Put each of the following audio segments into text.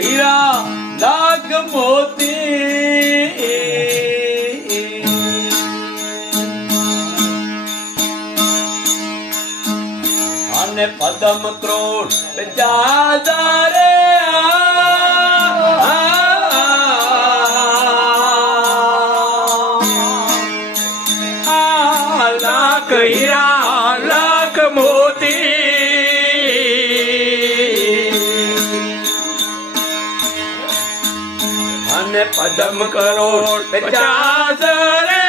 हीरा लाख मोती અને પદમ ક્રોડ જાદરે લાખ હીરા લાખ મોતી અને પદમ કરોડ 50 રે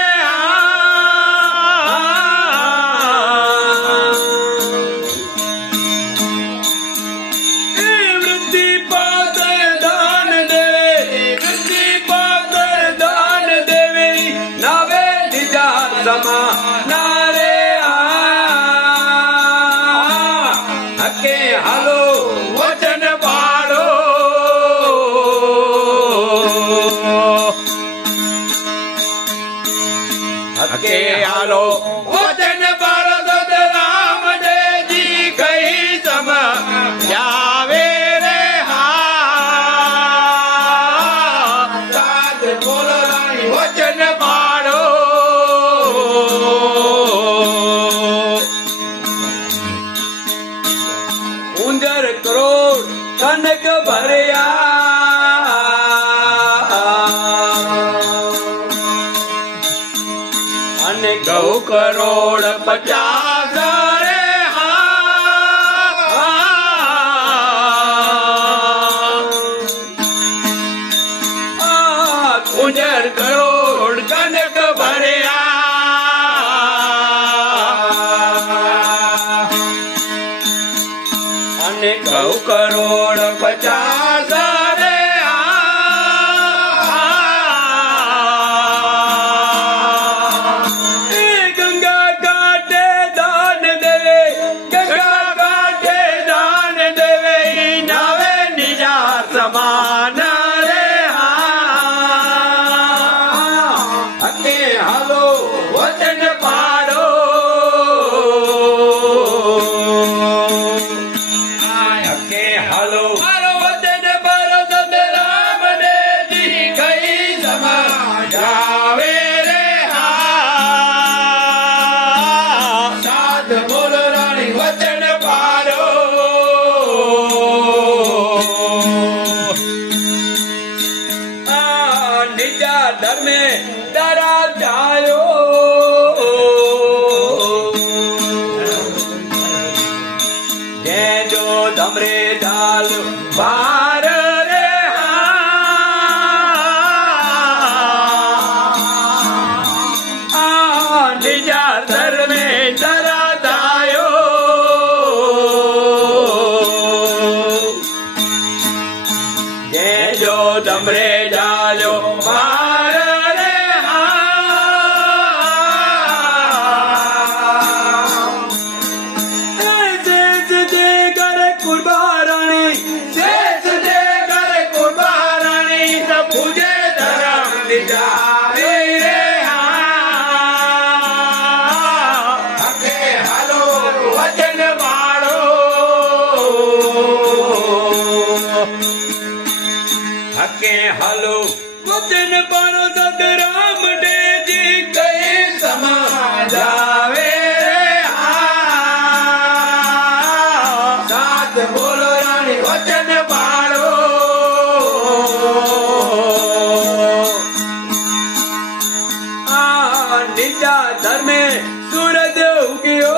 નારે હકે હાલો વચન પાડો હકે હાલો વચન પાડો તો રામદેવજી કઈ સમ જાવે રે હા સાદ બોલો વચન પાડો ઉંદર કરોડ કનક ભર્યા અને ગૌ કરોડ 50 રે ઉંદર કરોડ કનક ભર્યા અને ગૌ કરોડ 50 રે ગંગા કાંઠે દાન દેવે ગંગા કાંઠે દાન દેવે નાવે નિજા સમાન રે હકે હાલો વચન પાડો હાલો વચન ભરત રામદેવજી કઈ સમાજાવે રે સાદ બોલ રાણી વચન પાડો નિજા ધર્મે તારા જાયો જો ધમરે ઢાલ ભાર રે નિજા ધર્મે તરા દાયો જે જો ધમરે ઢાલ્યો ભાર રે પૂજે ધરમ નિજાવે રે હકે હાલો વચન પાડો હકે હાલો વચન પાડો તો રામદેવજી કઈ સમાજાવે રે સાત બોલો રાણી વચન પાડો નિજા ધર્મે સૂરજ ઉગ્યો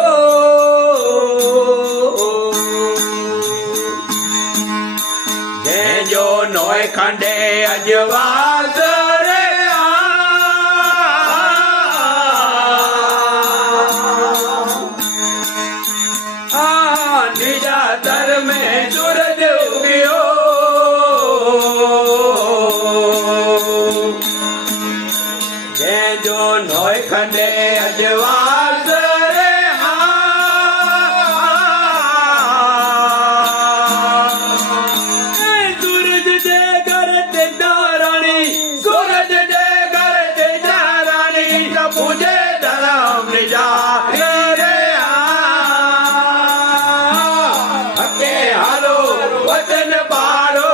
જે જો નોય ખંડે અજવાસ રે નિજા ધર્મે સૂરજ ઉગ્યો જે જો નોય ખંડે અજવાસ રે સૂરજ જે ઘર તે રાણી સૂરજ જે ઘર તે રાણી પૂજે ધરમ નિજા રે હકે હાલો વચન પાડો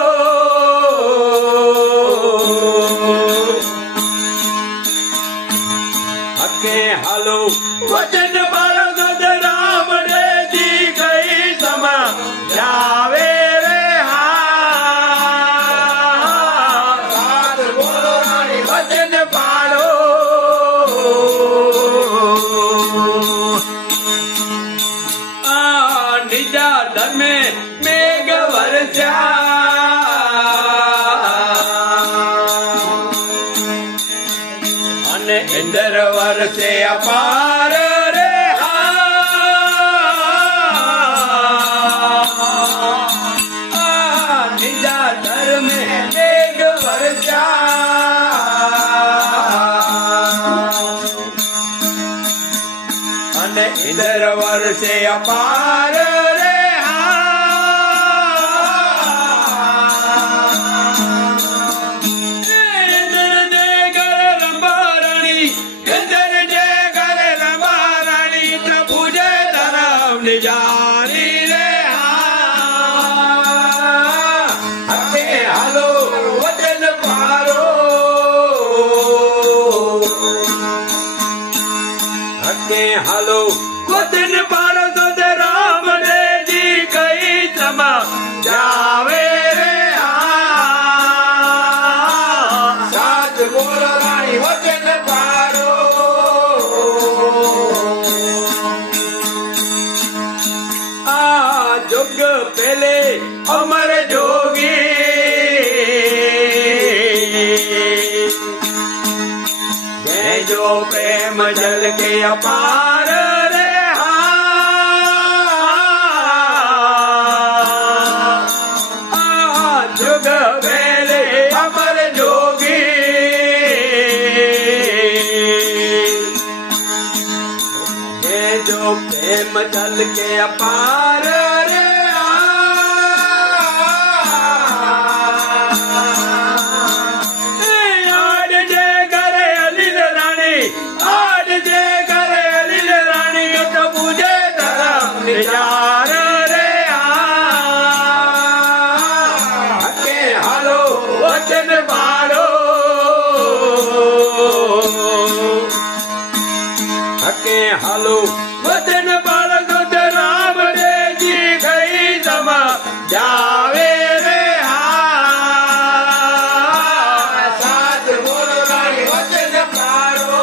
હકે હાલો વચન પાળો સદ રામ દેજી કઈ સમા જાવે રે સાથ બોલો રાણી વચન પાળો નિજા ધર્મે મેઘ વરસ્યા અને ઇન્દ્ર વર્ષે અપાર રે નિજા ધર્મે મેઘ વરસ્યા અને ઇન્દ્ર વર્ષે અપાર રે ઇન્દ્ર જય કરે રંબારાણી ઇન્દ્ર જય કરે રંબારાણી પ્રભુ જય ધરમ નિજારી રે હકે હાલો વચન પારો હકે હાલો વચન પાડો સદ રામ દેજી કઈ સમા જાવે રે સાથ બોલો રાણી વચન પાડો આ જોગ પેલે અમર જોગી જો પ્રેમ જલ કે અપાર રે જુગ વેલે અમર જોગી જો પ્રેમ જલ કે અપાર રે આજ જે કરે અલીલ રાણી આજ જે કરે અલીલ રાણી તો પૂજે ધરમ નિજાર રે હકે હાલો વચન પાડો હકે હાલો વચન પાડો સદ રામ દેજી કઈ સમા જાવે રે સાથ બોલો રાણી વચન પાડો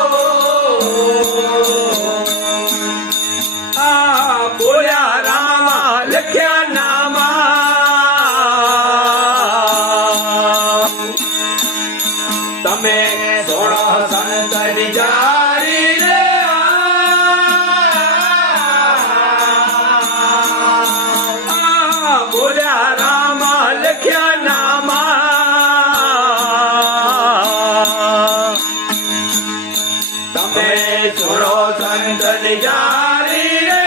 બોલ્યા રામા લખ્યા નામા તમે સોળો સંત નિજારી રે બોલ્યા રામા લખ્યા નામા તમે સોળો સંત નિજારી રે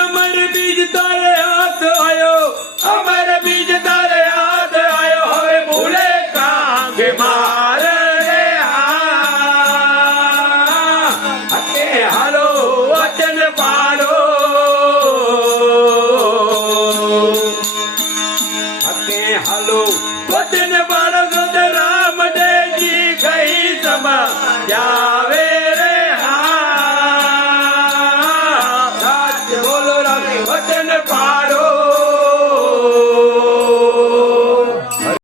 અમર બીજ તારે હાથ આયો અમર બીજ તારે હાથ આયો હવે ભૂલે કાંગે માર રે હકે હાલો વચન પાડો હકે હાલો વચન પાડો સદ રામ દેજી કઈ સમા